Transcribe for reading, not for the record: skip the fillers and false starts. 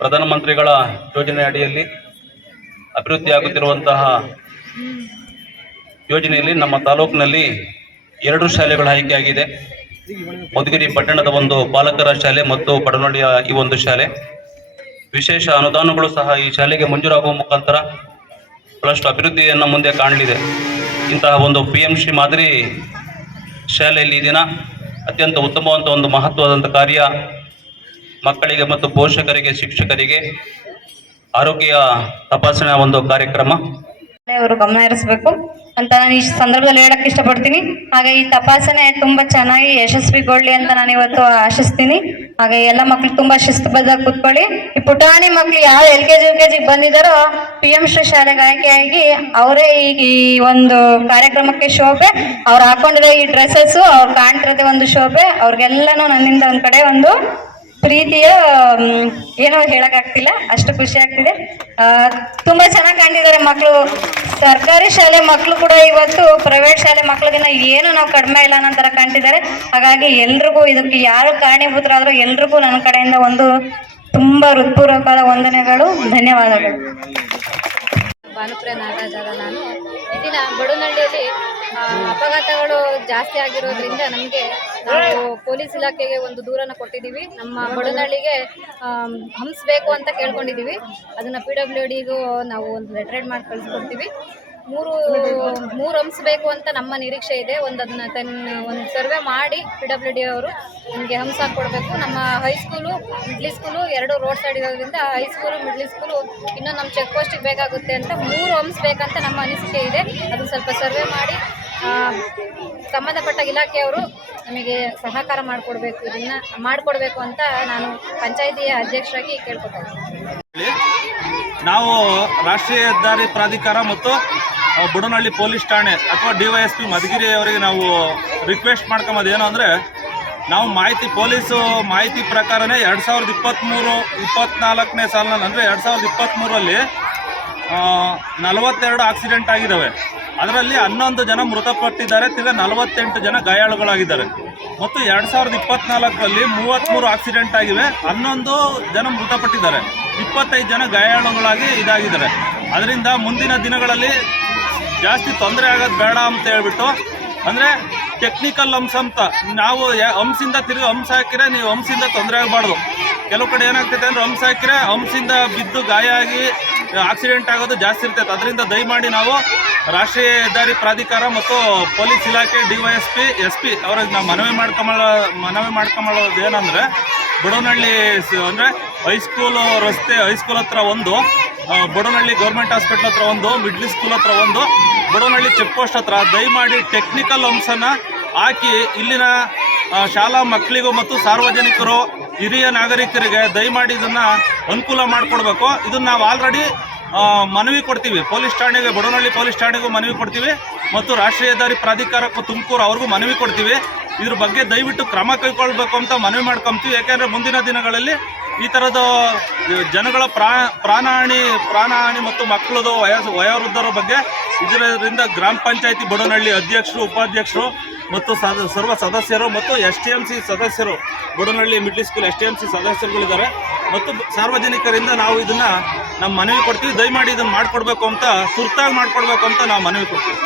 ಪ್ರಧಾನಮಂತ್ರಿಗಳ ಯೋಜನೆ ಅಡಿಯಲ್ಲಿ ಅಭಿವೃದ್ಧಿಯಾಗುತ್ತಿರುವಂತಹ ಯೋಜನೆಯಲ್ಲಿ ನಮ್ಮ ತಾಲೂಕಿನಲ್ಲಿ 2 ಶಾಲೆಗಳು ಆಯ್ಕೆಯಾಗಿದೆ. ಮಧುಗಿರಿ ಪಟ್ಟಣದ ಒಂದು ಬಾಲಕರ ಶಾಲೆ ಮತ್ತು ಪಡನಹಳ್ಳಿಯ ಈ ಒಂದು ಶಾಲೆ. ವಿಶೇಷ ಅನುದಾನಗಳು ಸಹ ಈ ಶಾಲೆಗೆ ಮಂಜೂರಾಗುವ ಮುಖಾಂತರ ಬಹಳಷ್ಟು ಅಭಿವೃದ್ಧಿಯನ್ನು ಮುಂದೆ ಕಾಣಲಿದೆ. ಇಂತಹ ಒಂದು PMC ಮಾದರಿ ಶಾಲೆಯಲ್ಲಿ ಈ ದಿನ ಅತ್ಯಂತ ಉತ್ತಮವಾದ ಒಂದು ಮಹತ್ವವಾದಂಥ ಕಾರ್ಯ, ಮಕ್ಕಳಿಗೆ ಮತ್ತು ಪೋಷಕರಿಗೆ ಶಿಕ್ಷಕರಿಗೆ ಆರೋಗ್ಯ ತಪಾಸಣೆ ಒಂದು ಕಾರ್ಯಕ್ರಮ ಅವರು ಗಮನ ಹರಿಸಬೇಕು ಅಂತ ನಾನು ಈ ಸಂದರ್ಭದಲ್ಲಿ ಹೇಳಕ್ ಇಷ್ಟಪಡ್ತೀನಿ. ಹಾಗೆ ಈ ತಪಾಸಣೆ ತುಂಬಾ ಚೆನ್ನಾಗಿ ಯಶಸ್ವಿಗೊಳ್ಳಿ ಅಂತ ನಾನು ಇವತ್ತು ಆಶಿಸ್ತೀನಿ. ಹಾಗೆ ಎಲ್ಲ ಮಕ್ಳು ತುಂಬಾ ಶಿಸ್ತುಬದ್ಧ ಕೂತ್ಕೊಳ್ಳಿ. ಈ ಪುಟಾಣಿ ಮಕ್ಳು ಯಾವ LKG UKG ಬಂದಿದ್ದಾರೋ PMC ಶಾಲೆಗೆ ಆಯ್ಕೆಯಾಗಿ ಅವರೇ ಈ ಒಂದು ಕಾರ್ಯಕ್ರಮಕ್ಕೆ ಶೋಭೆ. ಅವ್ರು ಹಾಕೊಂಡಿರೋ ಈ ಡ್ರೆಸ್ಸಸ್, ಅವ್ರು ಕಾಣ್ತಿರೋದೇ ಒಂದು ಶೋಭೆ. ಅವ್ರಿಗೆಲ್ಲಾನು ನನ್ನಿಂದ ಒಂದ್ ಕಡೆ ಒಂದು ಪ್ರೀತಿಯ ಏನೋ ಹೇಳಕ್ಕಾಗ್ತಿಲ್ಲ, ಅಷ್ಟು ಖುಷಿ ಆಗ್ತಿದೆ. ತುಂಬಾ ಚೆನ್ನಾಗಿ ಕಾಣ್ತಿದ್ದಾರೆ ಮಕ್ಕಳು. ಸರ್ಕಾರಿ ಶಾಲೆ ಮಕ್ಕಳು ಕೂಡ ಇವತ್ತು ಪ್ರೈವೇಟ್ ಶಾಲೆ ಮಕ್ಕಳಿಗಿನ್ನ ಏನು ನಾವು ಕಡಿಮೆ ಇಲ್ಲ ಅನ್ನೋ ತರ ಕಾಣ್ತಿದ್ದಾರೆ. ಹಾಗಾಗಿ ಎಲ್ರಿಗೂ ಇದಕ್ಕೆ ಯಾರು ಕಾರಣೀಭೂತರಾದ್ರೂ ಎಲ್ರಿಗೂ ನನ್ನ ಕಡೆಯಿಂದ ಒಂದು ತುಂಬಾ ಹೃತ್ಪೂರ್ವಕವಾದ ವಂದನೆಗಳು, ಧನ್ಯವಾದಗಳು. ಭಾನುಪ್ರಿಯ ನಾಗರಾಜ್. ನಾನು ಈ ದಿನ ಬಡನಹಳ್ಳಿಯಲ್ಲಿ ಅಪಘಾತಗಳು ಜಾಸ್ತಿ ಆಗಿರೋದ್ರಿಂದ ನಮಗೆ ನಾವು ಪೊಲೀಸ್ ಇಲಾಖೆಗೆ ಒಂದು ದೂರನ್ನು ಕೊಟ್ಟಿದ್ದೀವಿ. ನಮ್ಮ ಬಡನಹಳ್ಳಿಗೆ ಹಂಸಬೇಕು ಅಂತ ಕೇಳ್ಕೊಂಡಿದ್ದೀವಿ. ಅದನ್ನು PWDಗೂ ನಾವು ಒಂದು ಲೆಟರ್ ಮಾಡಿ ಕಳಿಸ್ಕೊಡ್ತೀವಿ. ಮೂರು ಹಂಸಬೇಕು ಅಂತ ನಮ್ಮ ನಿರೀಕ್ಷೆ ಇದೆ. ಒಂದು ಸರ್ವೆ ಮಾಡಿ PWD ಅವರು ನಮಗೆ ಹಂಸ ಕೊಡಬೇಕು. ನಮ್ಮ high school middle school 2 road side ಇರೋದ್ರಿಂದ ಹೈಸ್ಕೂಲು ಮಿಡ್ಲ್ ಸ್ಕೂಲು ಇನ್ನೂ ನಮ್ಮ ಚೆಕ್ ಪೋಸ್ಟಿಗೆ ಬೇಕಾಗುತ್ತೆ ಅಂತ 3 ಹಂಸಬೇಕಂತ ನಮ್ಮ ಅನಿಸಿಕೆ ಇದೆ. ಅದು ಸ್ವಲ್ಪ ಸರ್ವೆ ಮಾಡಿ ಸಂಬಂಧಪಟ್ಟ ಇಲಾಖೆಯವರು ನಮಗೆ ಸಹಕಾರ ಮಾಡಿಕೊಡ್ಬೇಕು ಅಂತ ನಾನು ಪಂಚಾಯಿತಿಯ ಅಧ್ಯಕ್ಷರಾಗಿ ಕೇಳ್ಕೊತಾ ಇದ್ದೀನಿ. ನಾವು ರಾಷ್ಟ್ರೀಯ ಹೆದ್ದಾರಿ ಪ್ರಾಧಿಕಾರ ಮತ್ತು ಬಡನಹಳ್ಳಿ ಪೊಲೀಸ್ ಠಾಣೆ ಅಥವಾ DYSP ಮಧುಗಿರಿ ಅವರಿಗೆ ನಾವು ರಿಕ್ವೆಸ್ಟ್ ಮಾಡ್ಕೊಂಬೋದು ಏನು ಅಂದರೆ, ನಾವು ಪೊಲೀಸು ಮಾಹಿತಿ ಪ್ರಕಾರನೇ 2023-24ನೇ ಸಾಲಿನಲ್ಲಿ ಅಂದರೆ 2023ರಲ್ಲಿ 42 ಆಕ್ಸಿಡೆಂಟ್ ಆಗಿದ್ದಾವೆ. ಅದರಲ್ಲಿ 11 ಜನ ಮೃತಪಟ್ಟಿದ್ದಾರೆ, ತಿರ್ಗಿ 48 ಜನ ಗಾಯಾಳುಗಳಾಗಿದ್ದಾರೆ. ಮತ್ತು 2024ರಲ್ಲಿ 33 ಆಕ್ಸಿಡೆಂಟ್ ಆಗಿವೆ, 11 ಜನ ಮೃತಪಟ್ಟಿದ್ದಾರೆ, 25 ಜನ ಗಾಯಾಳುಗಳಾಗಿ ಇದಾಗಿದ್ದಾರೆ. ಅದರಿಂದ ಮುಂದಿನ ದಿನಗಳಲ್ಲಿ ಜಾಸ್ತಿ ತೊಂದರೆ ಆಗೋದು ಬೇಡ ಅಂತ ಹೇಳ್ಬಿಟ್ಟು, ಅಂದರೆ ಟೆಕ್ನಿಕಲ್ ಹಂಸ ಅಂತ ನಾವು ಹಂಸಿಂದ ತಿರುಗಿ ಹಂಸ ಹಾಕಿದ್ರೆ ನೀವು ಹಂಸಿಂದ ತೊಂದರೆ ಆಗಬಾರ್ದು. ಕೆಲವು ಕಡೆ ಏನಾಗ್ತೈತೆ ಅಂದರೆ ಹಂಸ ಹಾಕಿದ್ರೆ ಹಂಸಿಂದ ಬಿದ್ದು ಗಾಯ ಆಗಿ ಆಕ್ಸಿಡೆಂಟ್ ಆಗೋದು ಜಾಸ್ತಿ ಇರ್ತೈತೆ. ಅದರಿಂದ ದಯಮಾಡಿ ನಾವು ರಾಷ್ಟ್ರೀಯ ಹೆದ್ದಾರಿ ಪ್ರಾಧಿಕಾರ ಮತ್ತು ಪೊಲೀಸ್ ಇಲಾಖೆ DYSP SP ಅವ್ರಿಗೆ ನಾವು ಮನವಿ ಮಾಡ್ಕೊಂಬಳೋದು ಏನಂದರೆ, ಬಡವನಹಳ್ಳಿ ಅಂದರೆ ಹೈಸ್ಕೂಲು ರಸ್ತೆ, ಹೈಸ್ಕೂಲ್ ಹತ್ರ ಒಂದು, ಬಡವನಹಳ್ಳಿ ಗೌರ್ಮೆಂಟ್ ಹಾಸ್ಪಿಟ್ಲ್ ಹತ್ರ ಒಂದು, ಮಿಡ್ಲ್ ಸ್ಕೂಲ್ ಹತ್ರ ಒಂದು, ಬಡವನಹಳ್ಳಿ ಚೆಕ್ ಪೋಸ್ಟ್ ಹತ್ರ ದಯಮಾಡಿ ಟೆಕ್ನಿಕಲ್ ಹಂಸನ ಹಾಕಿ ಇಲ್ಲಿನ ಶಾಲಾ ಮಕ್ಕಳಿಗೂ ಮತ್ತು ಸಾರ್ವಜನಿಕರು, ಹಿರಿಯ ನಾಗರಿಕರಿಗೆ ದಯಮಾಡಿ ಇದನ್ನು ಅನುಕೂಲ ಮಾಡಿಕೊಡ್ಬೇಕು. ಇದನ್ನು ನಾವು ಆಲ್ರೆಡಿ ಮನವಿ ಕೊಡ್ತೀವಿ ಪೊಲೀಸ್ ಠಾಣೆಗೆ, ಬಡವನಹಳ್ಳಿ ಪೊಲೀಸ್ ಠಾಣೆಗೂ ಮನವಿ ಕೊಡ್ತೀವಿ ಮತ್ತು ರಾಷ್ಟ್ರೀಯ ಹೆದ್ದಾರಿ ಪ್ರಾಧಿಕಾರಕ್ಕೂ ತುಮಕೂರು ಅವ್ರಿಗೂ ಮನವಿ ಕೊಡ್ತೀವಿ. ಇದ್ರ ಬಗ್ಗೆ ದಯವಿಟ್ಟು ಕ್ರಮ ಕೈಗೊಳ್ಬೇಕು ಅಂತ ಮನವಿ ಮಾಡ್ಕೊತೀವಿ. ಯಾಕೆಂದರೆ ಮುಂದಿನ ದಿನಗಳಲ್ಲಿ ಈ ಥರದ ಜನಗಳ ಪ್ರಾಣಹಾನಿ ಮತ್ತು ಮಕ್ಕಳದು ವಯೋವೃದ್ಧರ ಬಗ್ಗೆ ಇದರಿಂದ ಗ್ರಾಮ ಪಂಚಾಯತಿ ಬಡವನಹಳ್ಳಿ ಅಧ್ಯಕ್ಷರು, ಉಪಾಧ್ಯಕ್ಷರು ಮತ್ತು ಸರ್ವ ಸದಸ್ಯರು ಮತ್ತು STMC ಸದಸ್ಯರು, ಬಡವನಹಳ್ಳಿ ಮಿಡ್ಲ್ ಸ್ಕೂಲ್ STMC ಸದಸ್ಯರುಗಳಿದ್ದಾರೆ ಮತ್ತು ಸಾರ್ವಜನಿಕರಿಂದ ನಾವು ಇದನ್ನು ನಮ್ಮ ಮನವಿ ಕೊಡ್ತೀವಿ. ದಯಮಾಡಿ ಇದನ್ನು ಮಾಡಿಕೊಡ್ಬೇಕು ಅಂತ, ತುರ್ತಾಗಿ ಮಾಡಿಕೊಡ್ಬೇಕು ಅಂತ ನಾವು ಮನವಿ ಕೊಡ್ತೀವಿ.